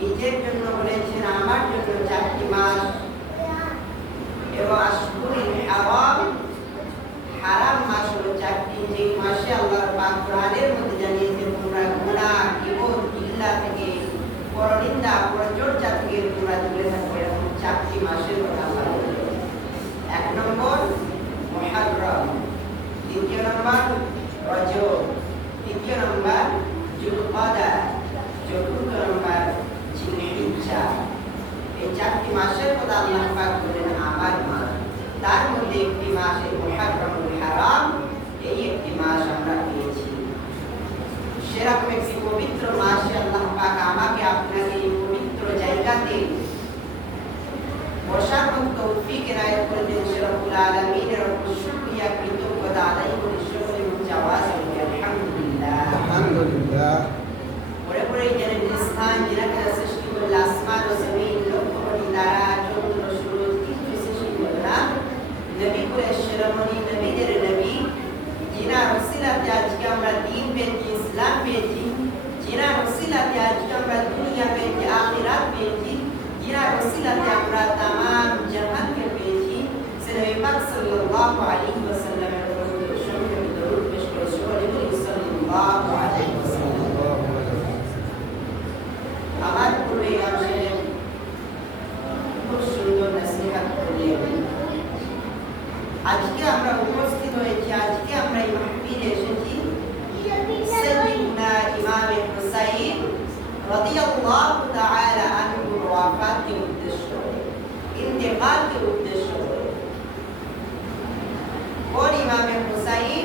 নিজের জন্য বলেছেন আমার জন্য 4টি মাস এবং আশহুরুল হারাম মাস হলো 4টি, যে মাসে আল্লাহ পাক কোরআনের মধ্যে জানিয়েছেন তোমরা গুনাহ, গীবত, গিল্লা থেকে, পরনিন্দা, পরচর্চা থেকে তোমরা দূরে থাকবে। এরকম 4টি মাসের কথা আল্লাহ বলেছেন। 1 নম্বর মুহররম, 2 নম্বর রজব, 3 নম্বর যুলকাদা, 4 নম্বর জিলহিজ্জা। এই 4টি মাসের কথা আল্লাহ পাক বলেন আমার মাস। তার মধ্যে একটি মাস মুহররমুল হারাম, এই একটি মাস আমরা পেয়েছি। সেরকম একটি পবিত্র মাসে আল্লাহ পাক আমাকে আপনাকে এই পবিত্র জায়গাতে বসার মতো তৌফিক এনায়েত করে দিয়েছেন। রব্বুল আলামিনের উপর শুকরিয়া, কৃতজ্ঞতা আদায় করি। সকলে উচ্চ আওয়াজে বলি আলহামদুলিল্লাহ। আলহামদুলিল্লাহ। পরে পরে জেনে স্থান যেটাকে সৃষ্টি করল আসমান ও জমিন, লক্ষ কোটি তারা, চন্দ্র, সূর্য, কিছু সৃষ্টি করলাম নবী করে শিরোমণি নবীদের নবী, যিনার ওসিলাতে আজকে আমরা দ্বীন পেয়েছি, ইসলাম পেয়েছি, যিনার ওসিলাতে আজকে আমরা দুনিয়া পেয়েছি, আখিরাত পেয়েছি, যিনার ওসিলাতে আমরা তামাম জাহানকে পেয়েছি, সে নবী পাক সাল্লাল্লাহু আলাইহি ওয়াসাল্লামের উপর সংক্ষেপে দরুদ পেশ করে সকলে বলি সাল্লাল্লাহু আলাইহি ওয়াসাল্লাম। আমার পূর্বে আমি খুব সুন্দর নসিহত করলেন। আজকে আমরা উপস্থিত হয়েছি, আজকে আমরা এই মাহফিলে এসেছি সাইয়্যিদুনা ইমাম হুসাইন রাদিয়াল্লাহু তাআলা আনহু ওয়াফাতের উদ্দেশ্য করে, ইন্তেকালের উদ্দেশ্য করে। কোন ইমাম হুসাইন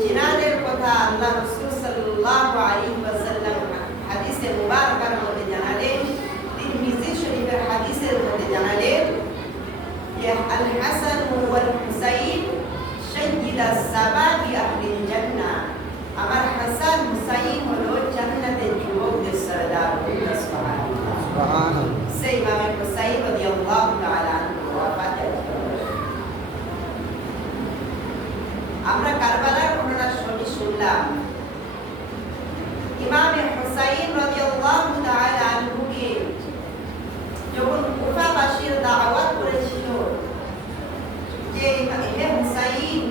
যিনাদের কথা আল্লাহ রাসূল সাল্লাল্লাহু আলাইহি ওয়াসাল্লাম হাদিসে মুবারকার মধ্যে জানালেন, তিরমিজি শরীফের হাদিসের মধ্যে জানালেন যে আল হাসান ওয়াল হুসাইন সাইয়্যিদা সাবাবি আহলিল জান্নাহ, আমার হাসান হুসাইন হলো জান্নাতের যুবকদের সরদার। সুবহানাল্লাহ, সুবহানাল্লাহ। সেই ইমাম হুসাইন রাদিয়াল্লাহু তাআলা আনহু ওয়াফাত আমরা কারবালার ঘটনা শুনলাম। ইমাম হুসাইন রাদিয়াল্লাহু তাআলা আনহুকে যখন কুফাবাসীর দাওয়াত করেছিল যে হে হুসাইন,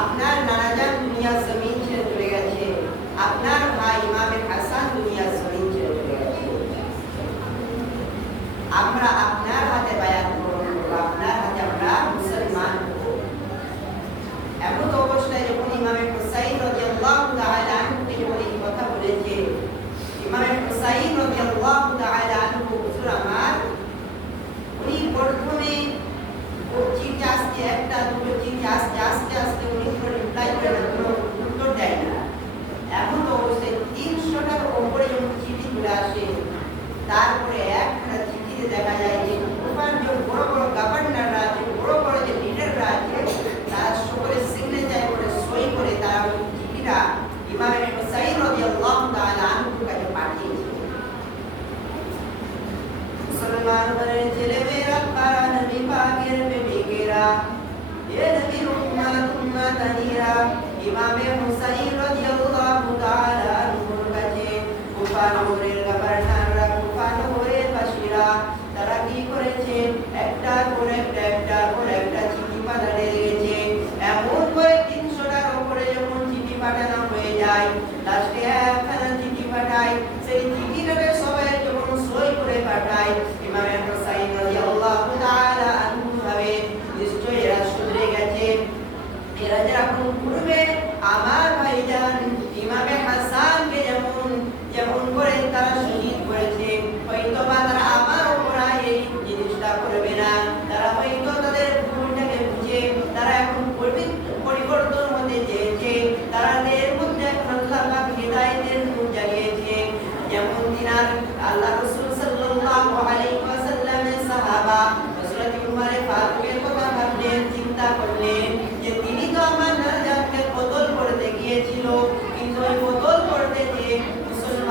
আপনার নানাজান দুনিয়া জমিন ছেড়ে চলে গেছে, আপনার ভাই ইমাম হাসান দুনিয়া জমিন ছেড়ে চলে গেছে, আমরা আপনার হাতে বায়াত গ্রহণ করব, আপনার হাতে আমরা মুসলমান হব। এমন অবস্থায় যখন ইমাম হুসাইন রাদিয়াল্লাহু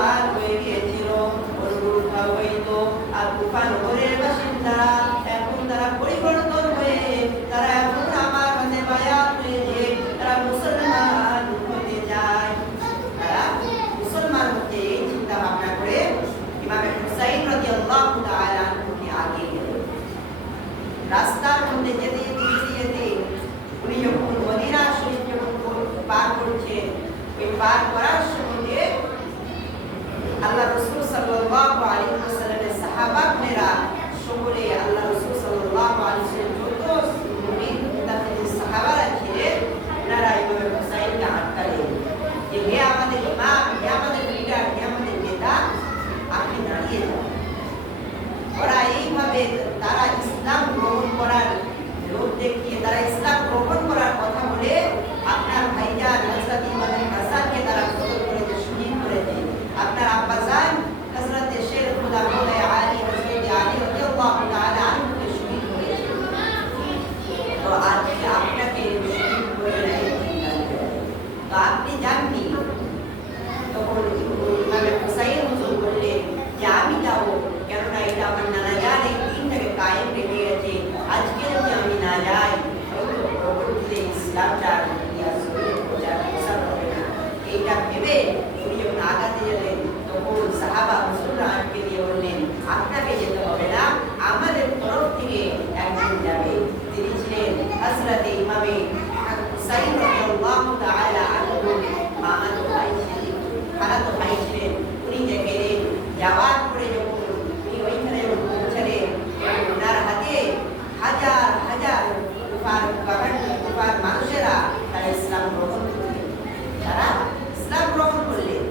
তুফান হয়ে গিয়েছিল, অনুরূপ হয়তো আর তুফান নগরের বাসিন্দারা এখন তারা পরিবর্তন হয়ে তারা এখন আমার হাতে বায়াত হয়ে তারা মুসলমান হতে যায়। তারা মুসলমান হতে এই চিন্তা ভাবনা করে ইমাম হুসাইন রাদিয়াল্লাহু তাআলা আনহুকে আগে গেলেন। রাস্তার মধ্যে যেতে যেতে যেতে উনি যখন মদিনা শরীফ যখন পার করছেন, ওই পার করার সময় আল্লাহ রাসূল সাল্লাল্লাহু আলাইহি ওয়াসাল্লামের সাহাবাগণেরা সকলে আল্লাহ রাসূল সাল্লাল্লাহু আলাইহি ওয়াসাল্লাম যত মুমিন তাদের সাহাবারা ছিলেন, তারা ইমাম হুসাইনকে আটকালেন যে হে আমাদের ইমাম, হে আমাদের লিডার, হে আমাদের নেতা, আপনি দাঁড়িয়ে যান। ওরা এইভাবে তারা ইসলাম গ্রহণ করার লোক দেখিয়ে তারা ইসলাম গ্রহণ করার কথা বলে আপনার ভাইজান হযরত ইমাম হাসানকে তারা কতল করেছে, শহীদ করেছে। আপনার আব্বাজান হযরত শের খুদা মওলাই আলী হযরত আলী রাদিয়াল্লাহু তাআলা আনহুকে শহীদ করেছে। তো আজকে আপনাকে শহীদ করে তো আপনি জাননি। তখন ইমাম হুসাইন হুজুর বললেন যে আমি যাবো, কেননা এটা আমার নানা জান এই দিনটাকে কায়েম রেখে গেছে। আজকে যদি আমি না যাই হয়তো পরবর্তীতে ইসলামটা প্রচার হবে না। এইটা ভেবে উনি যখন আগাতে গেলেন তখন সাহাবা হুজুররা আটকে দিয়ে বললেন আপনাকে যেতে হবে না, আমাদের তরফ থেকে একজন যাবে। তিনি ছিলেন হযরত ইমাম হুসাইন রাদিয়াল্লাহু তাআলা আনহু মামাতো ভাই ছিলেন, খালাতো ভাই ছিলেন। উনি গেলেন, যাওয়ার পরে যখন উনি ওইখানে পৌঁছালেন ওনার হাতে হাজার হাজার কুফার মানুষেরা তারা ইসলাম গ্রহণ করলেন। তারা ইসলাম গ্রহণ করলেন।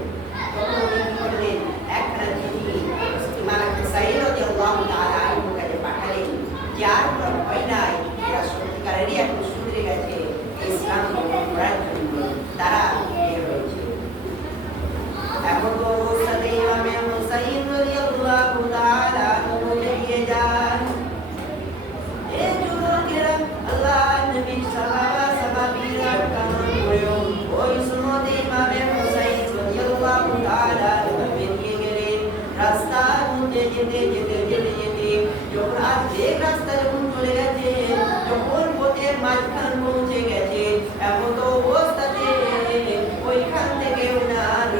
তখন উনি কি করলেন, একখানা চিঠি ইমাম হুসাইন রাদিয়াল্লাহু তাআলা আনহুর কাছে পাঠালেন যে আর কোনো ভয় নাই, এরা সত্যিকারেরই এখন শুধরে গেছে ইসলাম গ্রহণ করার জন্য তারা বের হয়েছে। এখন তো অবস্থাতে ইমাম হুসাইন রাদিয়াল্লাহু তাআলা আনহু এগিয়ে যান। এই যুবকেরা আল্লাহ নবী সাহাবারা কামন করেও ওই সুন্নতে ইমাম হুসাইন রাদিয়াল্লাহু তাআলা বেরিয়ে গেলেন। রাস্তার মধ্যে যেতে যেতে যেতে যেতে যখন অর্ধেক রাস্তা যখন চলে গেছে, যখন পথের মাঝখান পৌঁছে গেছে, এমন তো অবস্থাতে ওইখান থেকে ওনার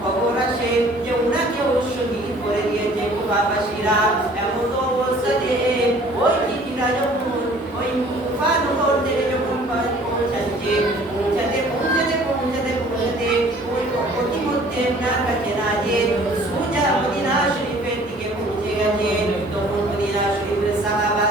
খবর আসে যে ওনাকেও শহীদ করে দিয়েছে কুফাবাসীরা। এমন তো অবস্থাতে ওই চিঠিটা যখন ওই কুফা নগর থেকে যখন পৌঁছাচ্ছে, পৌঁছাতে পৌঁছাতে পৌঁছাতে পৌঁছাতে ওই প্রতিমধ্যে ওনার কাছে না যে সোজা মদিনা শরীফের দিকে পৌঁছে গেছে। তখন মদিনা শরীফের সাহাবা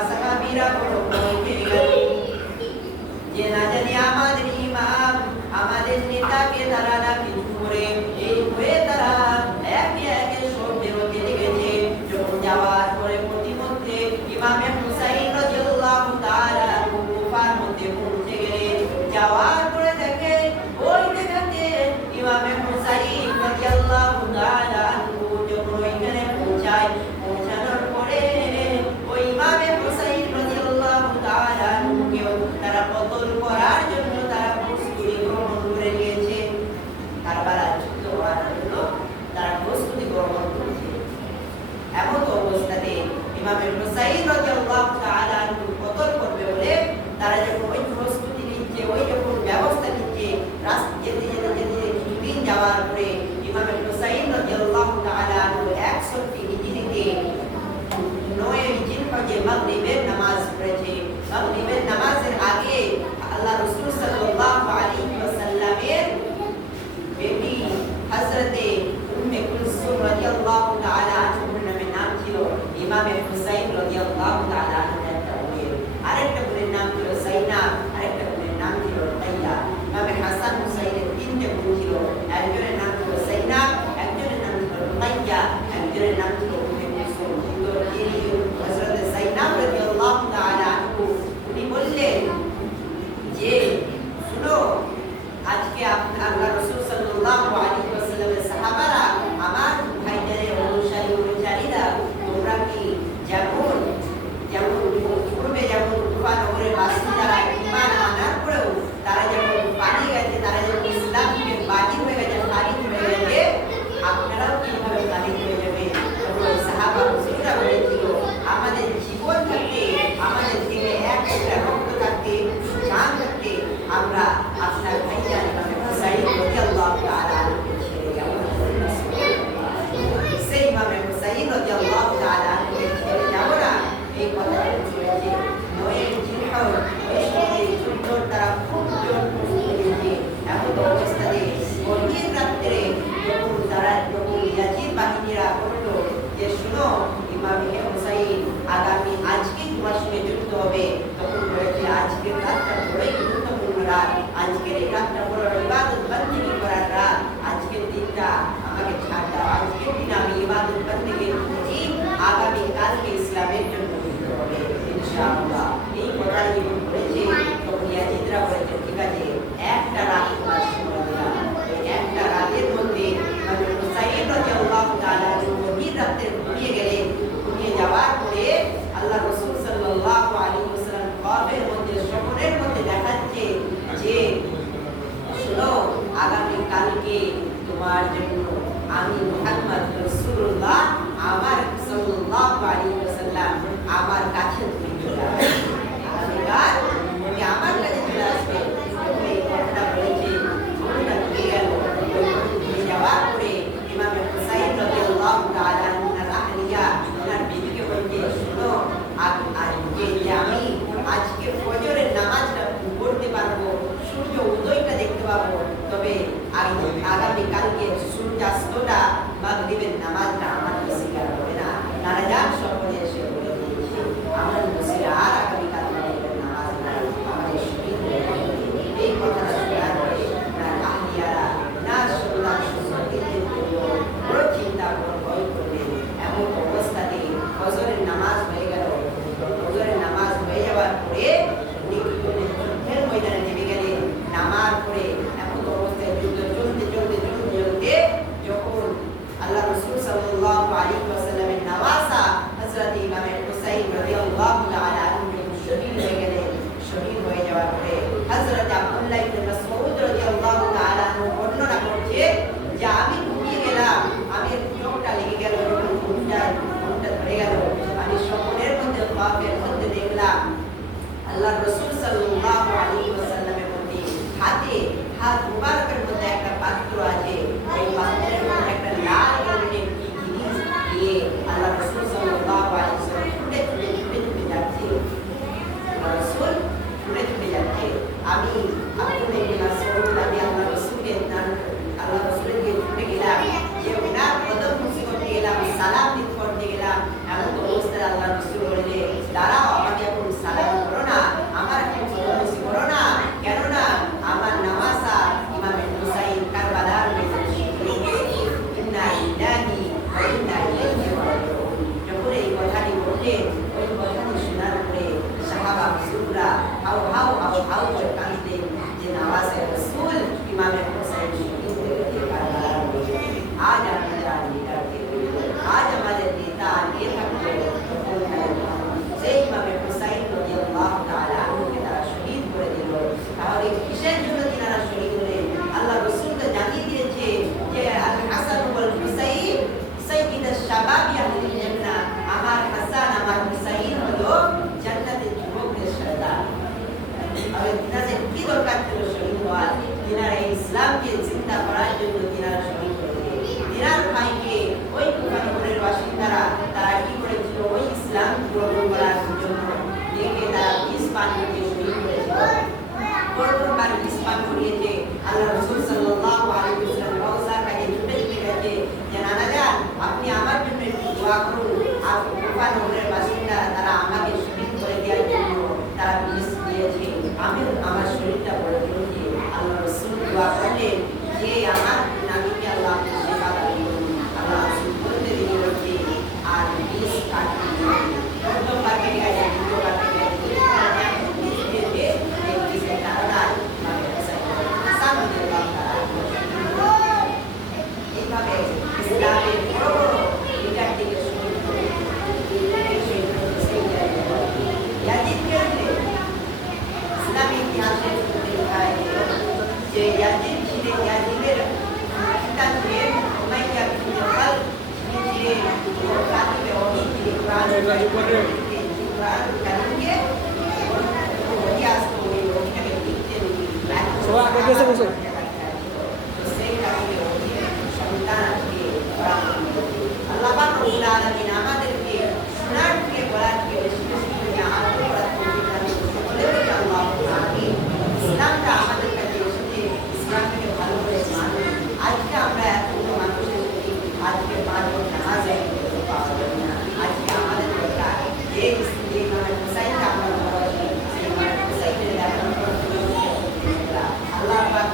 মাশাআল্লাহ। এই কথাটা যখন বলেছে তখন ইয়াজিদরা বলেছে ঠিক আছে একটা রাত তোমার সময় দিলাম, এই একটা রাতের মধ্যে ইমাম হুসাইন রাদিয়াল্লাহু তাআলা গভীর রাতে ঘুমিয়ে গেলেন। ঘুমিয়ে যাওয়ার পরে আল্লাহ রাসূল সাল্লাল্লাহু আলাইহি ওয়াসাল্লাম কবরের মধ্যে স্বপ্নের মধ্যে দেখাচ্ছে যে শোনো আগামী কালকে তোমার জন্য আমি মুহাম্মদ রাসূলুল্লাহ আমার সাল্লাল্লাহু আলাইহি ওয়াসাল্লাম আমার কাছে তুমি চলে আসবে, আগামীকাল তুমি আমার কাছে চলে আসবে। এই কথাটা বলেছে ঘুমটা ভেঙে গেল। ভেঙে যাওয়ার পরে ইমাম হুসাইন রাদিয়াল্লাহু তাআলা আনহুর আহলিয়া ওনার বিবিকে বলছে শোনো আজকে যে আমি আজকে ফজরের নামাজটা পড়তে পারবো, সূর্য উদয়টা দেখতে পাবো, তবে আগামী কালকে সূর্যাস্তটা মাগরিবের নামাজটা আমার নসিব হবে না। নানা যান সকলে এসে বলে দিয়েছে আমার নসিব আর আগামী কাল মাগরিবের নামাজ নাই, আমাদের শহীদ হয়ে যাবে। এই কথাটা শোনার পরে না আহলিয়ারা না শুনলাম সুন্নতিদের জন্য বড় চিন্তা বড় ভয় করবে। এমন অবস্থাতে ফজরের নামাজ হয়ে গেল। ফজরের নামাজ হয়ে যাওয়ার পরে উনি কি করলেন? যুদ্ধের ময়দানে নেমে গেলেন। নামার পরে এমন অবস্থায় যুদ্ধ চলতে চলতে চলতে চলতে যখন আল্লাহ রাসূল সাল্লাল্লাহু আলাইহি ওয়াসাল্লামের নওয়াসা হযরত ইমাম হুসাইন রাদিয়াল্লাহু তাআলা আনহু শহীদ হয়ে গেলেন। শহীদ হয়ে যাওয়ার পরে হযরত আব্দুল্লাহ ইবনে মাসউদ রাদিয়াল্লাহু তাআলা আনহু বর্ণনা করছে যে আমি ঘুমিয়ে গেলাম, আমি চোখটা লেগে গেল, যখন ঘুমটা ধরে গেল আমি স্বপ্নের মধ্যে খ্বাবের মধ্যে দেখলাম আল্লাহ রাসূল সাল্লাল্লাহু আলাইহি ওয়াসাল্লামের মধ্যে হাত মুবারকের মধ্যে একটা পাত্র আছে, ওই পাত্রের মধ্যে একটা লাল রঙের কি জিনিস দিয়ে আল্লাহ রাসূল সাল্লাল্লাহু আলাইহি ওয়াসাল্লাম ছুটে যাচ্ছে। রাসূল ছুটে যাচ্ছে। আমি আব্দুল্লাহ ইবনে মাসউদ রাদিয়াল্লাহু আল্লাহ রাসূলের দিকে ছুটে গেলাম, যে ওনার কদম মুসি করতে গেলাম, সালাম করতে গেলাম। এমন অবস্থায় আল্লাহ রাসূল বলে দাঁড়াও, আমাকে এখন সালাম করো না, আমার এখন কদম মুসি করো না, কেননা আমার নামাসা ইমাম হুসাইন কারবালার ময়দানে শহীদ হয়েছে। ইন্না লিল্লাহি ওয়া ইন্না ইলাইহি রাজিউন। যখন এই কথাটি বললেন, ওই কথাটি শোনার পরে সাহাবা হুজুররা হাউ করে কাঁদলেন যে নামাজে রাসূল ইমাম হুসাইন শহীদ হয়েছে কারবালার ময়দানে। আজ আমাদের লিডার কে, আজ আমাদের নেতা কে থাকবে? সেই ইমাম হুসাইন রাদিয়াল্লাহু তাআলা আনহুকে তারা শহীদ করে দিল। তাহলে কিসের জন্য তিনারা শহীদ হলেন? আল্লাহ রাসূল তো জানিয়ে দিয়েছে যে আল হাসান ওয়াল হুসাইন সাইয়্যিদুশ শাবাবি আহলিল জান্নাহ, আমার হাসান আমার হুসাইন হলো জান্নাতের যুবকদের সর্দার। তাহলে তিনাদের কি দরকার ছিল শহীদ হওয়ার? তিনারা এই ইসলামকে জিন্দা করার জন্য তিনারা শহীদ হয়েছে। তিনার ভাইকে ওই কুফা নগরের বাসিন্দারা তারা কি করেছিল? ওই ইসলাম গ্রহণ করার জন্য ডেকে তারা বিষ পান করে শহীদ করেছিল। পরপরবার বিষ পান করিয়েছে। আল্লাহ রাসূল সাল্লাল্লাহু আলাইহি ওয়াসাল্লাম রওজার কাছে ছুটে গেছে যে নানা যান আপনি আমার জন্য একটু দোয়া করুন। আর কুফা নগরের বাসিন্দারা তারা আমাকে শহীদ করে দেওয়ার জন্য তারা বিষ দিয়েছে। আমি আমার শরীরটা বড় করেছি। আল্লাহ রাসূল দোয়া করলেন যে আমার নাবিকে আল্লাহ সেবা করুন। আল্লাহ রাসূল বলতে দিয়েছে আর বিষ কাটতে প্রথম কাটতে গেছে, দ্বিতীয় কাটতে গেছে, বিষ দিয়েছে। এই বিষের কারণে হাসান রাদিয়াল্লাহু তাআলা এইভাবে ইসলামের বড় বড় লিডার থেকে শহীদ করে ইয়াজিদকে ইসলামী ইতিহাসের মধ্যে লেখা হয়েছে যে ইয়াজিদ ছিলেন, ইয়াজিদের পিতা ছিলেন উমাইয়া বিন খালদ, যিনি ছিলেন কাতিবে ওহী, যিনি কোরআনের কারিমকে ওহী আসতো, ওই ওহীটাকে লিখতেন। সেই কাতিবে ওহীর সন্তান আজকে আল্লাহ পাক রব্বুল আলামিন আমাদেরকে শোনার থেকে বলার থেকে বেশি বেশি করে আমল করার তৌফিক দান করুন। বলে বলি আল্লাহু আমিন। ইসলামটা আমাদের কাছে এসেছে, ইসলামকে ভালো করে মানুন। আজকে আমরা এতগুলো মানুষের প্রতি আজকে 5 ওয়াক্ত নামাজে পাওয়া যাবে না। আজকে আমাদের দরকার যে ইমাম হুসাইনকে আমরা ভালোবাসি, সেই ইমাম হুসাইনের আল্লাহ পাক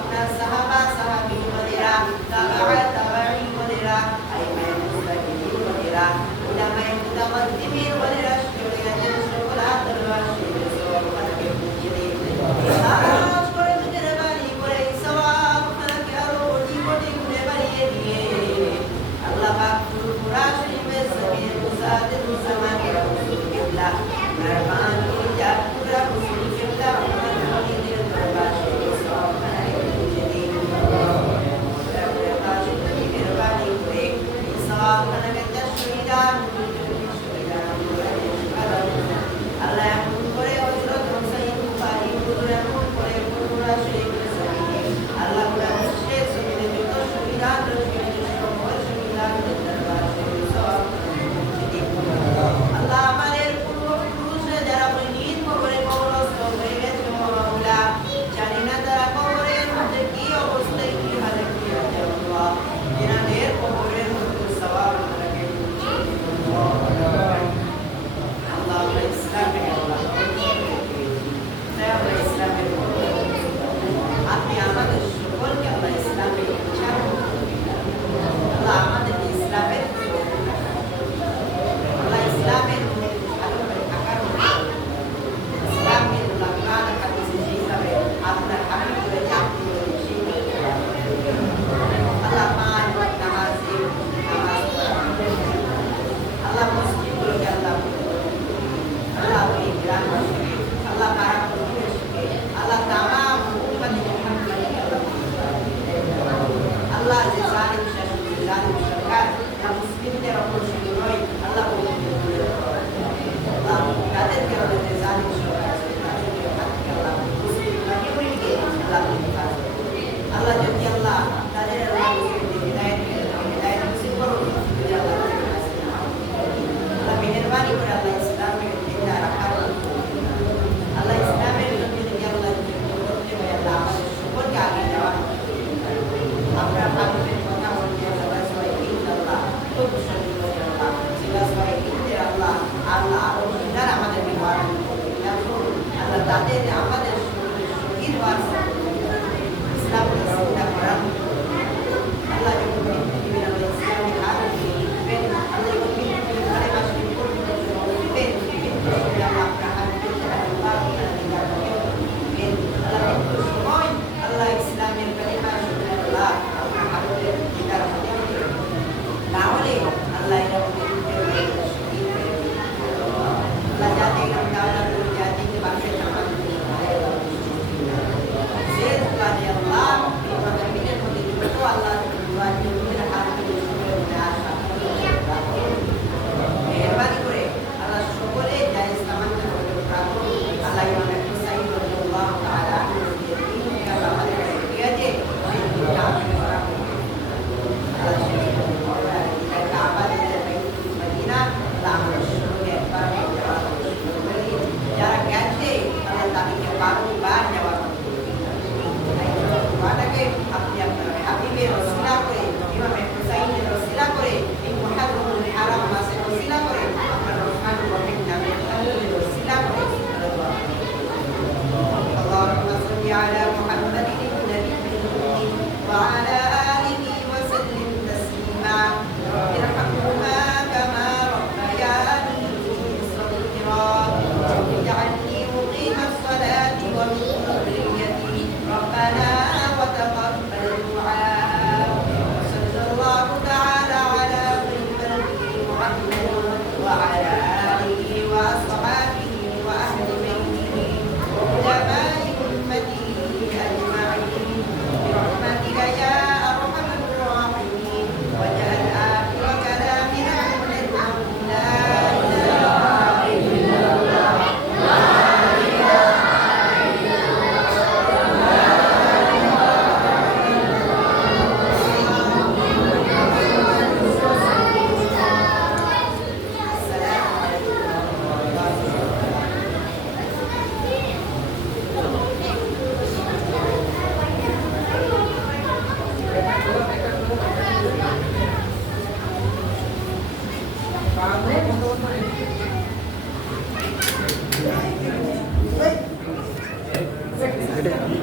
আপনার সাহাবা সাহাবী ওয়ালেরা তাবাআ তাবাঈ ওয়ালেরা আইমায়ে মুস্তাকিমিন ওয়ালেরা উলামায়ে মুতাকাদ্দিমিন ওয়ালেরা শরীয়তের সকল আদর্শ সওয়াব আপনাকে বুঝিয়ে দিন খাস করে মেহেরবানি করে সওয়াব আপনাকে আরো কোটি কোটি গুণে বাড়িয়ে দিয়ে আল্লাহ পাক কুরআন শরীফের সবিয়ে মুসাদ্দিদ মুসলমানকে রাসূল কিবলা মেহরবান করে যা পুরা রাসূল কিবলা আপনার নবীর দরবার শরীফ সওয়াব আপনাকে বুঝিয়ে দিন মেহরবানি করে সওয়াব আপনাকে শহীদান আল্লাহ এমন করে হযরত হুসাইন বুখারী হুজুর এমন করে পুরা শরীফের সবিয়ে আল্লাহ পুরা মুশরিক সবিয়ে যত শহীদান রয়েছে সকল শহীদান দরবার শরীফ সওয়াব আল্লাহ আমাদের পূর্বপুরুষরা যারা নিজ কবরে কবরস্থ হয়ে গেছে মাওলা জানি না তারা কবরের মধ্যে কি অবস্থায় কি হালে কি আছে আল্লাহ এনাদের কবরের মধ্যে সওয়াব আপনাকে আল্লাহ ইসলামে আল্লাহ ইসলামের আপনি আমাদের সকলকে আল্লাহ ইসলামে ইচ্ছা আল্লাহ আমাদের ইসলামের আল্লাহ ইসলামের ভালো করে থাকার ইসলামের কোরআন হাদিস হিসাবে আপনার হাবিব করে আপনি আল্লাহ মান নামাজ আল্লাহ মুসলিমগুলোকে আল্লাহ আল্লাহ ওই গ্রামবাসীকে আল্লাহ পাড়া প্রতিবেশীকে আল্লাহ তামাম উম্মতে মুহাম্মাদকে আল্লাহ যে জালিম শাসক জালিম সরকার মুসলিমদের ওপর শুরু হয় আল্লাহ তাদেরকে যে জালিম সরকার তাদেরকে হাত থেকে আল্লাহ মুসলিম বানিয়ে আল্লাহ যদি আল্লাহ তাদের হিদায়াত নসিব করুন আল্লাহ মেহেরবানি করে আল্লাহ ইসলামের জিন্দা রাখার আল্লাহ ইসলামের জন্য যদি আল্লাহ করতে হয় আল্লাহ আমাদের সকলকে আগে যাওয়া আমরা ভাগবের কথা বলতে আল্লাহ সবাই ইনশাআল্লাহ খুব সুন্দর করে আল্লাহ সেটা সবাই ইনতে আল্লাহ আল্লাহ আরো সুন্দর আমাদেরকে ওয়ার্ড আল্লাহ তাদের আমাদের শহীদ ওয়ার্ড ইসলামকে চিন্তা করার আল্লাহ যখন পৃথিবীর আল্লাহ ইসলামী হাত দিবেন আল্লাহ যখন পৃথিবীর ঘরে বাসী দিবেন আল্লাহ আপনার হাত দিতে আল্লাহ সময় আল্লাহ ইসলামের কালিমা শুনে আল্লাহ আপনার হাতের দিদার হতে না হলে আল্লাহ আল্লাহ যাতে দাওয়াত যাতে বাকি শেষ কাজে আল্লাহ আমাদের মিলের মধ্যে যত আল্লাহ দুনিয়ার হাত থেকে শুনে আসা মেহরবানি করে আল্লাহ সকলে জায়েজ তামান্না করে রাখুন আল্লাহ আমাদের হুসাইন রাদিয়াল্লাহু তাআলা আল্লাহ আমাদের ঠিক আছে যারা গেছে তাদেরকে বারবার যাওয়া আপনি আপনার হাবিবের রসিলা করে ইমামে হুসাইনের রসিলা করে এই মুহাররমুল হারাম মাসে রসিলা করে আপনার রহমানুর রহিম নামে রসিলা করে আল্লাহুম্মা সাল্লি আলা মুহাম্মাদিন নাবিয়্যিল উম্মি ওয়া আলা আলিহি ওয়া সাল্লিম তাসলিমা ইরহামহুমা কামা রাব্বায়ানি صغيرا واجعلني مقيم الصلاة ومن ذريتي ربنا وتقبل دعاء وصلى الله تعالى على خير محمد وعلى آله وأصحابه وأهل بيته وعلماء أمته أجمعين برحمتك يا أرحم الراحمين واجعل آخر كلامنا من الحمد لا إله إلا الله Ready?